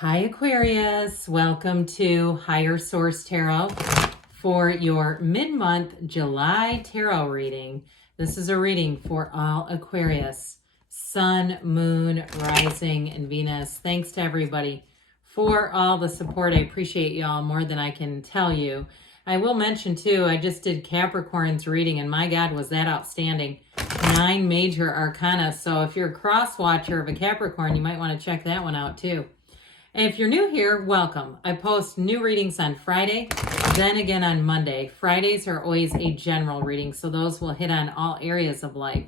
Hi Aquarius, welcome to Higher Source Tarot for your mid-month July tarot reading. This is a reading for all Aquarius, Sun, Moon, Rising, and Venus. Thanks to everybody for all the support. I appreciate y'all more than I can tell you. I will mention too, I just did Capricorn's reading and my God, was that outstanding. 9 major arcana. So if you're a cross watcher of a Capricorn, you might want to check that one out too. And if you're new here, welcome. I post new readings on Friday, then again on Monday. Fridays are always a general reading, so those will hit on all areas of life.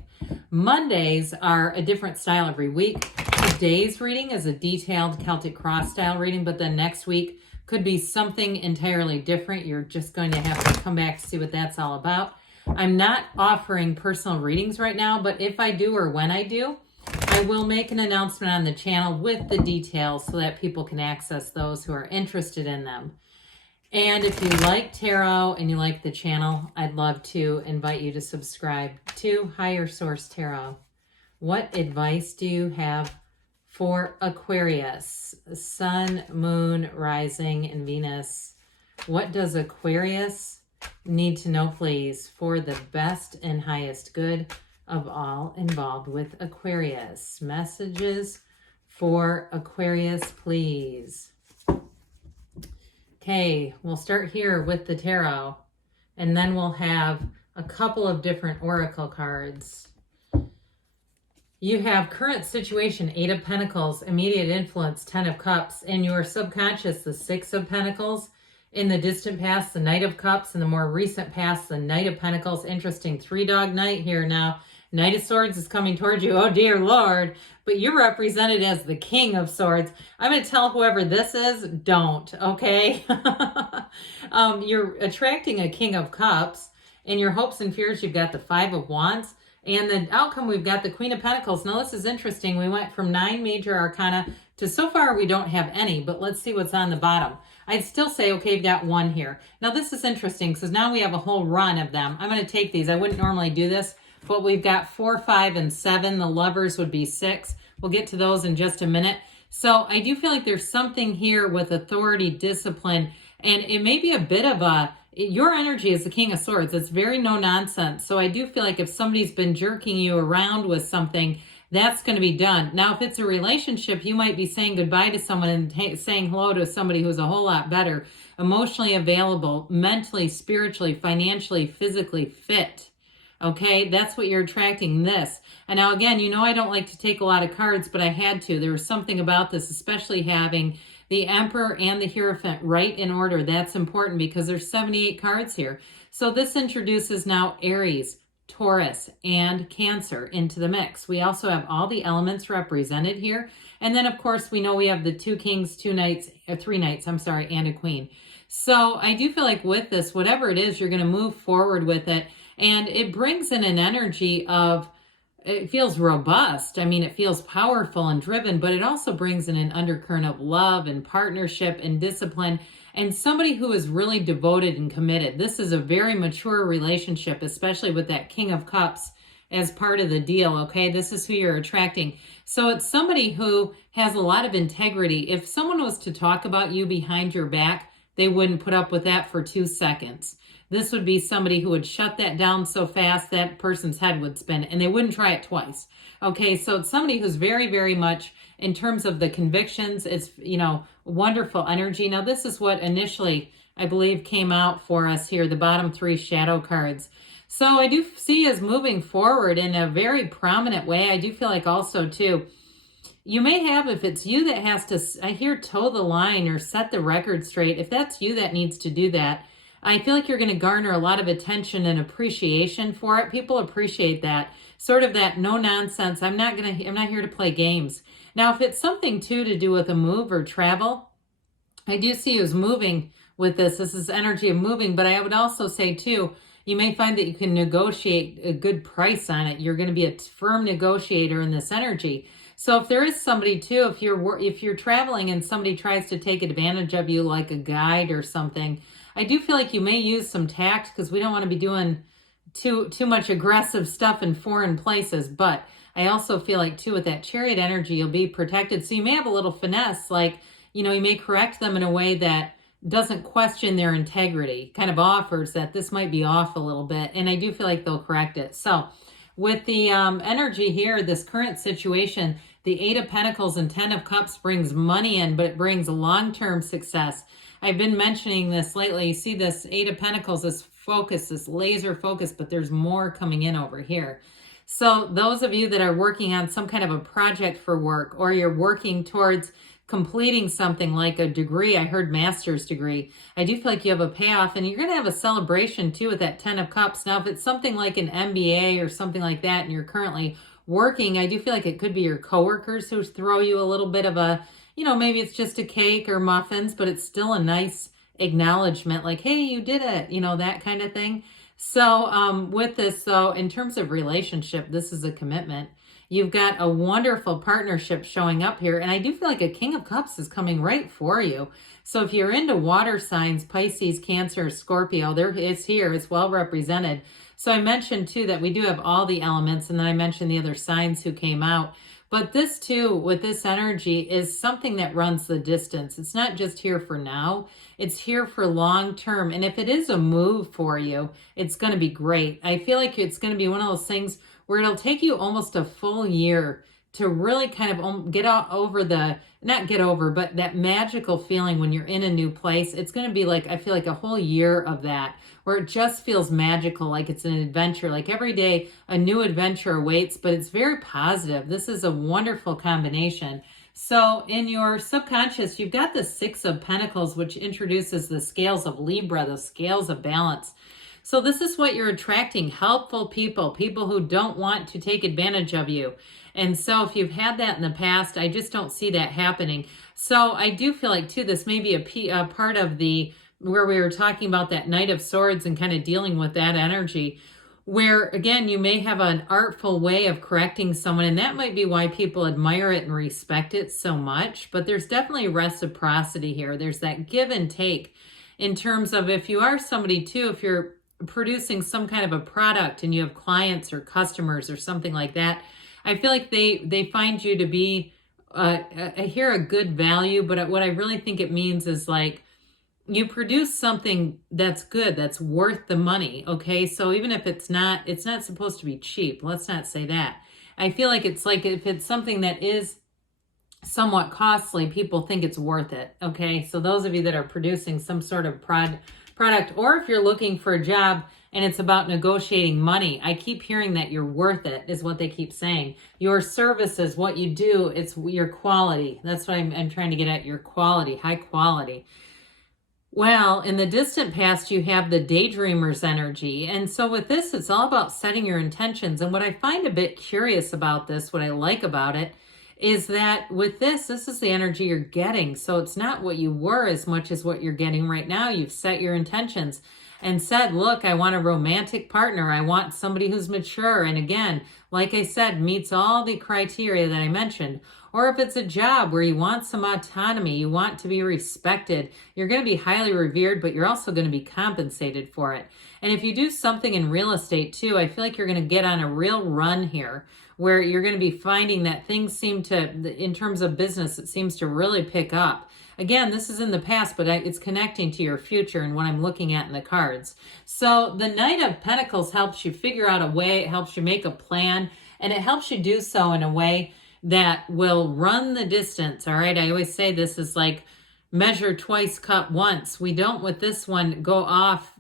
Mondays are a different style every week. Today's reading is a detailed Celtic cross style reading, but then next week could be something entirely different. You're just going to have to come back to see what that's all about. I'm not offering personal readings right now, but if I do or when I do, I will make an announcement on the channel with the details so that people can access those who are interested in them. And if you like tarot and you like the channel, I'd love to invite you to subscribe to Higher Source Tarot. What advice do you have for Aquarius, Sun, Moon, Rising, and Venus? What does Aquarius need to know, please, for the best and highest good of all involved with Aquarius? Messages for Aquarius, please. Okay, we'll start here with the tarot, and then we'll have a couple of different oracle cards. You have current situation, 8 of Pentacles, immediate influence, 10 of Cups, and your subconscious, the 6 of Pentacles. In the distant past, the Knight of Cups. In the more recent past, the Knight of Pentacles. Interesting 3-dog night here now. Knight of Swords is coming towards you. Oh, dear Lord. But you're represented as the King of Swords. I'm going to tell whoever this is, don't, okay? You're attracting a King of Cups. In your hopes and fears, you've got the 5 of Wands. And the outcome, we've got the Queen of Pentacles. Now, this is interesting. We went from 9 major arcana to so far we don't have any, but let's see what's on the bottom. I'd still say, okay, we've got 1 here. Now, this is interesting because now we have a whole run of them. I'm going to take these. I wouldn't normally do this, but we've got 4, 5, and 7. The Lovers would be 6. We'll get to those in just a minute. So I do feel like there's something here with authority, discipline, and it may be a bit of your energy is the King of Swords. It's very no nonsense. So I do feel like if somebody's been jerking you around with something, that's going to be done. Now, if it's a relationship, you might be saying goodbye to someone and saying hello to somebody who's a whole lot better, emotionally available, mentally, spiritually, financially, physically fit. Okay, that's what you're attracting this. And now again, you know I don't like to take a lot of cards, but I had to. There was something about this, especially having the Emperor and the Hierophant right in order. That's important because there's 78 cards here. So this introduces now Aries, Taurus, and Cancer into the mix. We also have all the elements represented here. And then, of course, we know we have the 2 kings, 2 knights, 3 knights, and a queen. So I do feel like with this, whatever it is, you're going to move forward with it. And it brings in an energy of, it feels robust. I mean, it feels powerful and driven, but it also brings in an undercurrent of love and partnership and discipline and somebody who is really devoted and committed. This is a very mature relationship, especially with that King of Cups as part of the deal, okay? This is who you're attracting. So it's somebody who has a lot of integrity. If someone was to talk about you behind your back, they wouldn't put up with that for 2 seconds. This would be somebody who would shut that down so fast that person's head would spin and they wouldn't try it twice. Okay, so it's somebody who's very, very much in terms of the convictions, it's, you know, wonderful energy. Now, this is what initially, I believe, came out for us here, the bottom 3 shadow cards. So I do see us moving forward in a very prominent way. I do feel like also, too, you may have, if it's you that has to, I hear toe the line or set the record straight. If that's you that needs to do that, I feel like you're going to garner a lot of attention and appreciation for it. People appreciate that. Sort of that no nonsense. I'm not here to play games. Now, if it's something too to do with a move or travel, I do see you as moving with this. This is energy of moving, but I would also say too, you may find that you can negotiate a good price on it. You're going to be a firm negotiator in this energy. So if there is somebody too, if you're traveling and somebody tries to take advantage of you like a guide or something, I do feel like you may use some tact because we don't want to be doing too much aggressive stuff in foreign places. But I also feel like too with that Chariot energy, you'll be protected. So you may have a little finesse, like you know, you may correct them in a way that doesn't question their integrity, kind of offers that this might be off a little bit. And I do feel like they'll correct it. So with the energy here, this current situation, the Eight of Pentacles and Ten of Cups brings money in, but it brings long-term success. I've been mentioning this lately. You see this Eight of Pentacles, this focus, this laser focus, but there's more coming in over here. So those of you that are working on some kind of a project for work, or you're working towards completing something like a degree, I heard master's degree, I do feel like you have a payoff, and you're going to have a celebration too with that Ten of Cups. Now, if it's something like an MBA or something like that, and you're currently working, I do feel like it could be your coworkers who throw you a little bit of a, you know, maybe it's just a cake or muffins, but it's still a nice acknowledgement, like, hey, you did it, you know, that kind of thing. So with this, though, in terms of relationship, this is a commitment. You've got a wonderful partnership showing up here. And I do feel like a King of Cups is coming right for you. So if you're into water signs, Pisces, Cancer, Scorpio, there it's here. It's well represented. So I mentioned, too, that we do have all the elements. And then I mentioned the other signs who came out. But this, too, with this energy is something that runs the distance. It's not just here for now. It's here for long term. And if it is a move for you, it's going to be great. I feel like it's going to be one of those things where it'll take you almost a full year to really kind of get over the, not get over, but that magical feeling when you're in a new place. It's going to be like, I feel like a whole year of that, where it just feels magical, like it's an adventure, like every day a new adventure awaits, but it's very positive. This is a wonderful combination. So in your subconscious, you've got the Six of Pentacles, which introduces the scales of Libra, the scales of balance. So this is what you're attracting: helpful people, people who don't want to take advantage of you. And so if you've had that in the past, I just don't see that happening. So I do feel like, too, this may be a part of the, where we were talking about that Knight of Swords and kind of dealing with that energy, where, again, you may have an artful way of correcting someone, and that might be why people admire it and respect it so much. But there's definitely reciprocity here. There's that give and take in terms of, if you are somebody, too, if you're producing some kind of a product and you have clients or customers or something like that, I feel like they find you to be, I hear a good value, but what I really think it means is like, you produce something that's good, that's worth the money, okay? So even if it's not supposed to be cheap. Let's not say that. I feel like it's like, if it's something that is somewhat costly, people think it's worth it, okay? So those of you that are producing some sort of product, or if you're looking for a job and it's about negotiating money, I keep hearing that you're worth it, is what they keep saying. Your services, what you do, it's your quality. That's what I'm trying to get at, your quality, high quality. Well, in the distant past, you have the daydreamer's energy. And so with this, it's all about setting your intentions. And what I find a bit curious about this, what I like about it, is that with this is the energy you're getting. So it's not what you were as much as what you're getting right now. You've set your intentions and said, look, I want a romantic partner. I want somebody who's mature. And again, like I said, meets all the criteria that I mentioned. Or if it's a job where you want some autonomy, you want to be respected, you're going to be highly revered, but you're also going to be compensated for it. And if you do something in real estate too, I feel like you're going to get on a real run here, where you're going to be finding that things seem to, in terms of business, it seems to really pick up. Again, this is in the past, but it's connecting to your future and what I'm looking at in the cards. So the Knight of Pentacles helps you figure out a way, it helps you make a plan, and it helps you do so in a way that will run the distance, all right? I always say this is like measure twice, cut once. We don't, with this one, go off,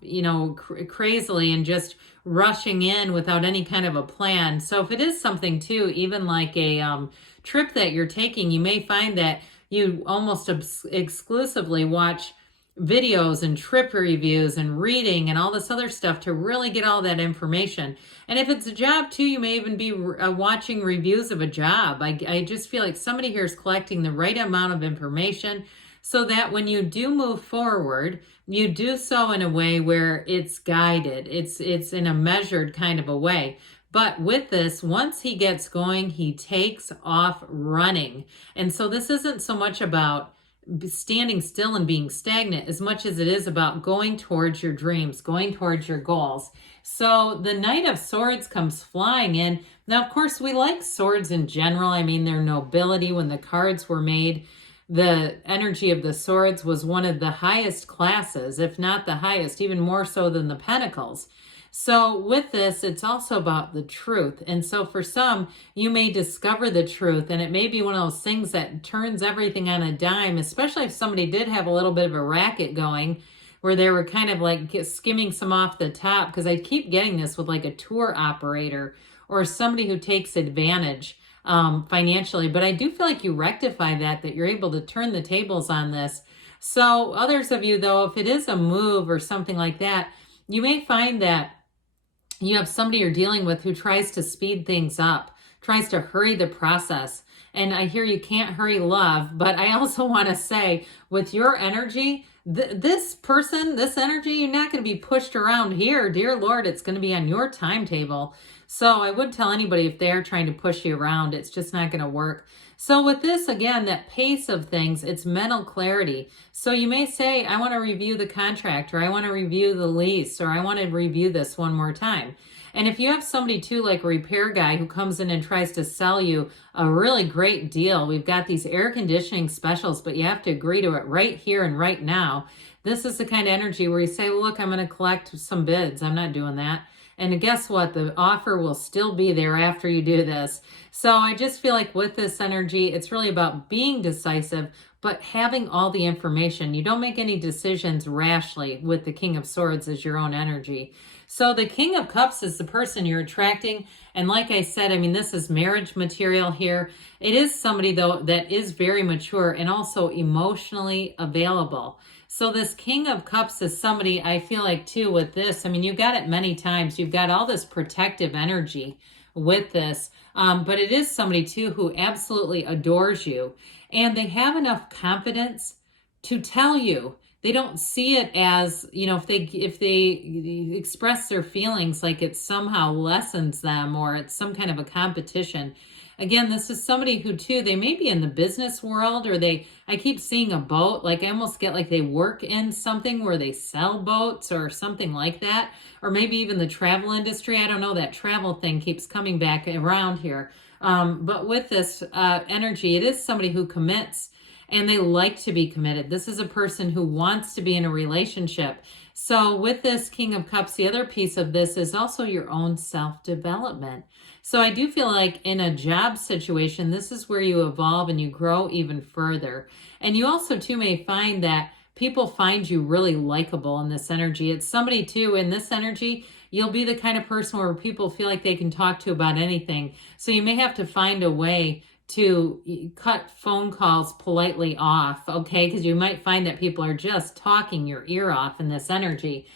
crazily and just rushing in without any kind of a plan. So if it is something too, even like a trip that you're taking, you may find that you almost exclusively watch videos and trip reviews and reading and all this other stuff to really get all that information. And if it's a job too, you may even be watching reviews of a job. I just feel like somebody here is collecting the right amount of information so that when you do move forward, you do so in a way where it's guided. It's in a measured kind of a way. But with this, once he gets going, he takes off running. And so this isn't so much about standing still and being stagnant as much as it is about going towards your dreams, going towards your goals. So the Knight of Swords comes flying in. Now, of course, we like swords in general. I mean, their nobility when the cards were made. the energy of the swords was one of the highest classes, if not the highest, even more so than the pentacles. So with this, it's also about the truth. And so for some, you may discover the truth, and it may be one of those things that turns everything on a dime, especially if somebody did have a little bit of a racket going where they were kind of like skimming some off the top, because I keep getting this with like a tour operator or somebody who takes advantage financially. But I do feel like you rectify that you're able to turn the tables on this. So others of you, though, if it is a move or something like that, you may find that you have somebody you're dealing with who tries to speed things up, tries to hurry the process. And I hear you can't hurry love, but I also want to say with your energy, this person, this energy, you're not going to be pushed around here. Dear Lord, it's going to be on your timetable. So I would tell anybody if they're trying to push you around, it's just not going to work. So with this, again, that pace of things, it's mental clarity. So you may say, I want to review the contract, or I want to review the lease, or I want to review this one more time. And if you have somebody too, like a repair guy who comes in and tries to sell you a really great deal, we've got these air conditioning specials, but you have to agree to it right here and right now. This is the kind of energy where you say, well, look, I'm going to collect some bids. I'm not doing that. And guess what? The offer will still be there after you do this. So I just feel like with this energy, it's really about being decisive, but having all the information. You don't make any decisions rashly with the King of Swords as your own energy. So the King of Cups is the person you're attracting. And like I said, I mean, this is marriage material here. It is somebody, though, that is very mature and also emotionally available. So this King of Cups is somebody, I feel like, too, with this. I mean, you've got it many times. You've got all this protective energy with this. But it is somebody, too, who absolutely adores you. And they have enough confidence to tell you. They don't see it as, you know, if they express their feelings like it somehow lessens them or it's some kind of a competition. Again, this is somebody who, too, they may be in the business world, or I keep seeing a boat, like I almost get like they work in something where they sell boats or something like that, or maybe even the travel industry. I don't know, that travel thing keeps coming back around here. But with this energy, it is somebody who commits, and they like to be committed. This is a person who wants to be in a relationship. So with this King of Cups, the other piece of this is also your own self-development. So I do feel like in a job situation, this is where you evolve and you grow even further. And you also, too, may find that people find you really likable in this energy. It's somebody, too, in this energy, you'll be the kind of person where people feel like they can talk to about anything. So you may have to find a way to cut phone calls politely off, okay? Because you might find that people are just talking your ear off in this energy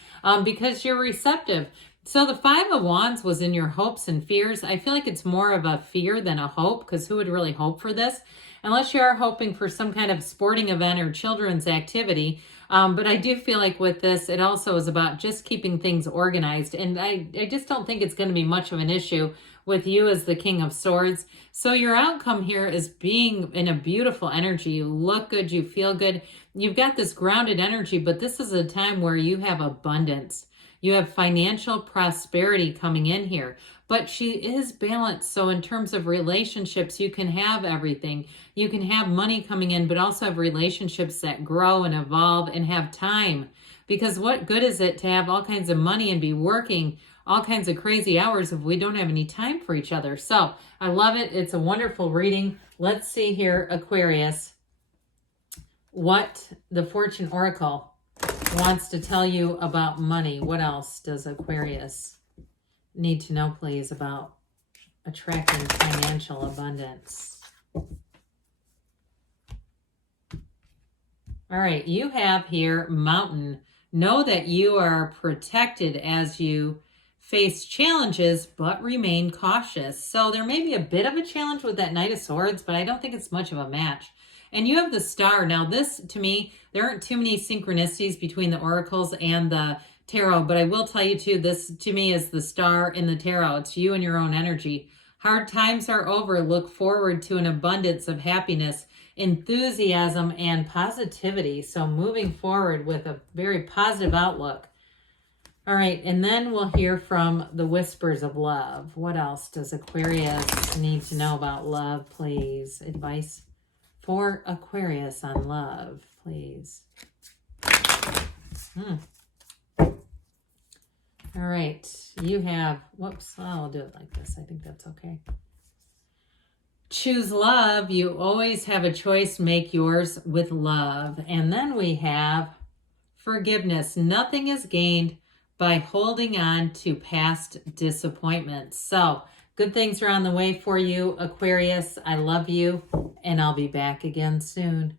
because you're receptive. So the Five of Wands was in your hopes and fears. I feel like it's more of a fear than a hope, because who would really hope for this? Unless you are hoping for some kind of sporting event or children's activity. But I do feel like with this, it also is about just keeping things organized. And I just don't think it's going to be much of an issue with you as the King of Swords. So your outcome here is being in a beautiful energy. You look good, you feel good. You've got this grounded energy, but this is a time where you have abundance. You have financial prosperity coming in here, but she is balanced. So in terms of relationships, you can have everything. You can have money coming in, but also have relationships that grow and evolve and have time. Because what good is it to have all kinds of money and be working all kinds of crazy hours if we don't have any time for each other? So I love it. It's a wonderful reading. Let's see here, Aquarius, what the Fortune Oracle wants to tell you about money. What else does Aquarius need to know, please, about attracting financial abundance? All right, you have here Mountain. Know that you are protected as you face challenges, but remain cautious. So there may be a bit of a challenge with that Knight of Swords, but I don't think it's much of a match. And you have the Star. Now this, to me, there aren't too many synchronicities between the oracles and the tarot, but I will tell you too, this to me is the Star in the tarot. It's you and your own energy. Hard times are over. Look forward to an abundance of happiness, enthusiasm, and positivity. So moving forward with a very positive outlook. All right, and then we'll hear from the Whispers of Love. What else does Aquarius need to know about love, please? Advice for Aquarius on love, please. All right, you have, whoops, I'll do it like this. I think that's okay. Choose love. You always have a choice. Make yours with love. And then we have forgiveness. Nothing is gained by holding on to past disappointments. So good things are on the way for you, Aquarius. I love you, and I'll be back again soon.